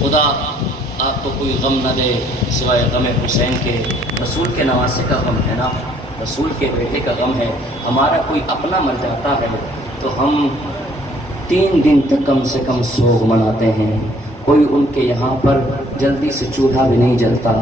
خدا آپ کو کوئی غم نہ دے سوائے غم حسین کے، رسول کے نواسے کا غم ہے نا، رسول کے بیٹے کا غم ہے۔ ہمارا کوئی اپنا مر جاتا ہے تو ہم 3 دن تک کم سے کم سوگ مناتے ہیں۔ کوئی ان کے یہاں پر جلدی سے چولہا بھی نہیں جلتا،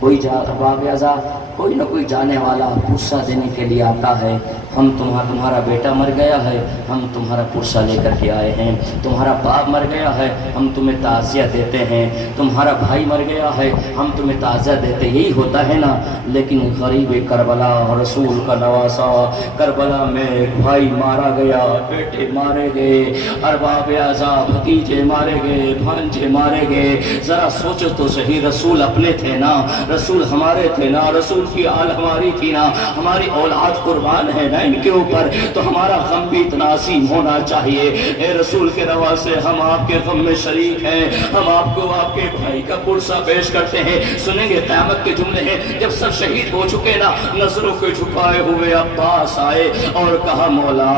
کوئی ارباب اعضا کوئی نہ کوئی جانے والا پرسہ دینے کے لیے آتا ہے، ہم تمہارا بیٹا مر گیا ہے، ہم تمہارا پرسہ لے کر کے آئے ہیں، تمہارا باپ مر گیا ہے، ہم تمہیں تعزیہ دیتے ہیں، تمہارا بھائی مر گیا ہے، ہم تمہیں تعزیہ دیتے، یہی ہوتا ہے نا۔ لیکن غریب کربلا، رسول کا نواسا، کربلا میں ایک بھائی مارا گیا، بیٹے مارے گئے، ارباب اعضا بھتیجے مارے گئے، بھانجے مارے گئے۔ ذرا سوچو تو صحیح، رسول اپنے تھے نا، رسول ہمارے تھے نا، رسول کی آل ہماری تھی نا، ہماری اولاد قربان ہے نا ان کے اوپر، تو ہمارا غم بھی اتنا عظیم ہونا چاہیے۔ اے رسول کے نواسے، ہم آپ کے غم میں شریک ہیں، ہم آپ کو آپ کے بھائی کا پرسہ پیش کرتے ہیں۔ سنیں گے قیامت کے جملے ہیں، جب سب شہید ہو چکے نا، نظروں کے جھکائے ہوئے عباس آئے اور کہا مولا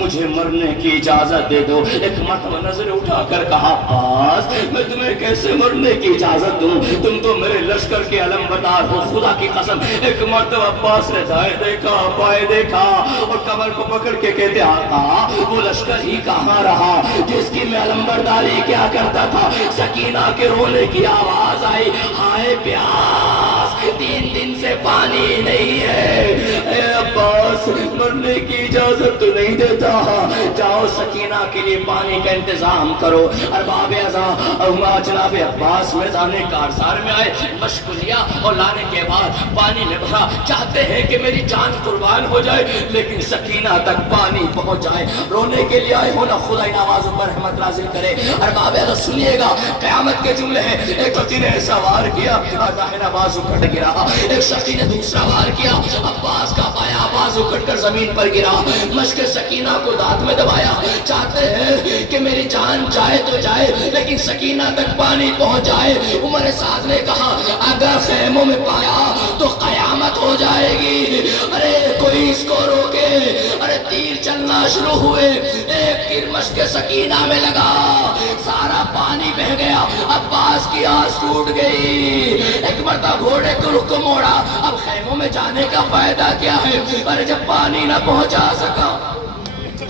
مجھے مرنے کی اجازت دے دو۔ ایک مرتبہ نظر اٹھا کر کہا عباس میں تمہیں کیسے مرنے کی اجازت دوں، تم تو میرے لشکر کے علمبردار ہو، خدا کی قسم۔ ایک مرتبہ عباس نے دائیں دیکھا بائیں دیکھا اور کمر کو پکڑ کے کہتے آقا وہ لشکر ہی کہاں رہا جس کی میں علمبرداری کیا کرتا تھا۔ سکینہ کے رونے کی آواز آئی، ہائے پیاس 3 دن سے پانی نہیں ہے، اے عباس مرنے کی اجازت تو نہیں دیتا، جاؤ سکینہ کے لیے پانی کا انتظام کرو۔ ارباب اعضا جناب عباس میدان کارزار میں آئے، مشق لیا اور لانے کے بعد پانی میں بھرا، چاہتے ہیں کہ میری جان قربان ہو جائے لیکن سکینہ تک پانی پہنچ جائے۔ رونے کے لیے آئے ہو نا، خدا ان آوازوں پر رحمت نازل کرے۔ ارباب اعضا سنیے گا، قیامت کے جملے ہیں، ایک وقت نے سوار کیا، داہنا بازو کٹ گرا، ایک شخص نے دوسرا وار کیا، عباس کا بایاں بازو کٹ کر زمین پر گرا۔ مشک سکینہ کو دانت میں دبایا، چاہتے ہیں کہ میری جان جائے تو جائے لیکن سکینہ تک پانی پہنچ جائے۔ عمر سعد نے کہا اگر خیموں میں پایا تو قیامت ہو جائے گی، ارے کوئی اس کو روکے۔ ارے تیر چلنا شروع ہوئے، ایک تیر مشک سکینہ میں لگا، سارا پانی بہ گیا، عباس کی آس ٹوٹ گئی۔ ایک مرتبہ گھوڑے کو رخ کو موڑا، اب خیموں میں جانے کا فائدہ کیا ہے، ارے جب پانی نہ پہنچا سکا۔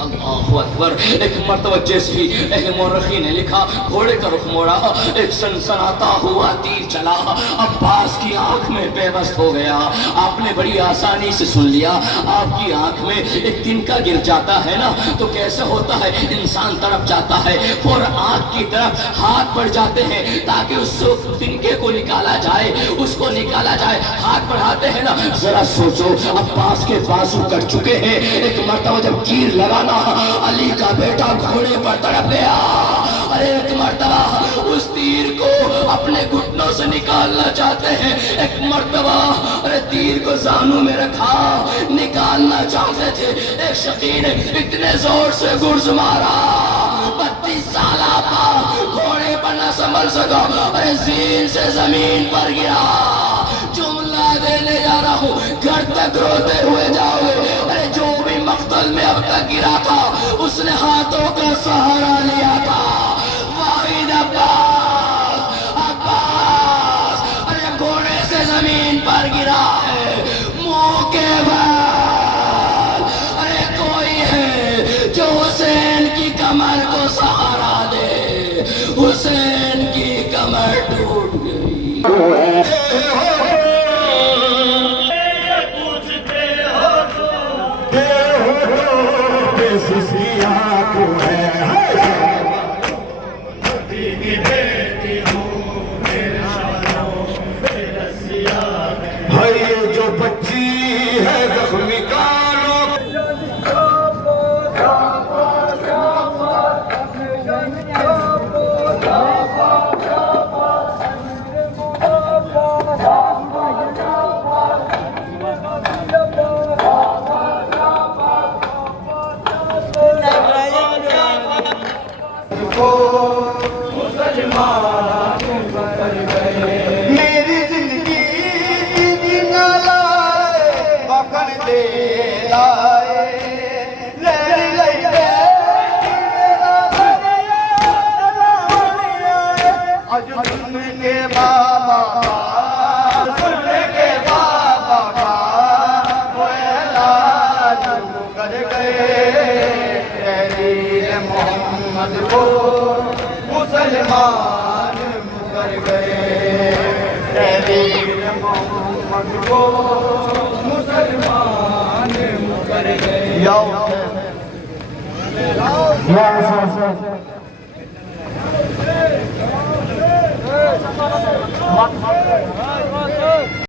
اللہ اکبر، ایک مرتبہ جیسے ہی اہل مورخی نے لکھا گھوڑے کا رخ موڑا، ایک سنسناتا ہوا تیر چلا، عباس کی آنکھ میں پیوست ہو گیا۔ آپ نے بڑی آسانی سے سن لیا، آپ کی آنکھ میں ایک تنکا گر جاتا ہے نا تو کیسے ہوتا ہے، انسان تڑپ جاتا ہے، اور آنکھ کی طرف ہاتھ بڑھ جاتے ہیں تاکہ اس تنکے کو نکالا جائے، اس کو نکالا جائے، ہاتھ بڑھاتے ہیں نا۔ ذرا سوچو عباس کے بازو کٹ چکے ہیں، ایک مرتبہ جب تیر لگانا علی کا بیٹا گھوڑے پر تڑپ گیا، ارے ایک مرتبہ اس تیر کو اپنے گھٹنوں سے نکالنا چاہتے ہیں، ایک مرتبہ ارے تیر کو زانوں میں رکھا نکالنا چاہتے تھے، ایک شقی نے اتنے زور سے گرز مارا 32 سالہ تھا، گھوڑے پر نہ سنبھل سکا، ارے زین سے زمین پر گرا۔ جملہ دینے جا رہا ہوں، گھر تک روتے ہوئے جاؤ گے، ارے جو بھی مقتل میں اب تک گرا تھا اس نے ہاتھوں کا سہارا لیا تھا، واحد عباس، عباس ارے گھوڑے سے زمین پر گرا ہے، منہ کے بال، ارے کوئی ہے جو حسین کی کمر کو سہارا دے، حسین کی کمر ٹوٹ گئی۔ جو بچی ہے زخمی کانوں مسلمان آج سن کے بابا سن کے بابا کا وہ اعلان کر گئے تحریر محمد کو مسلمان کر گئے تحریر محمد کو مسلمان کر گئے یا حسین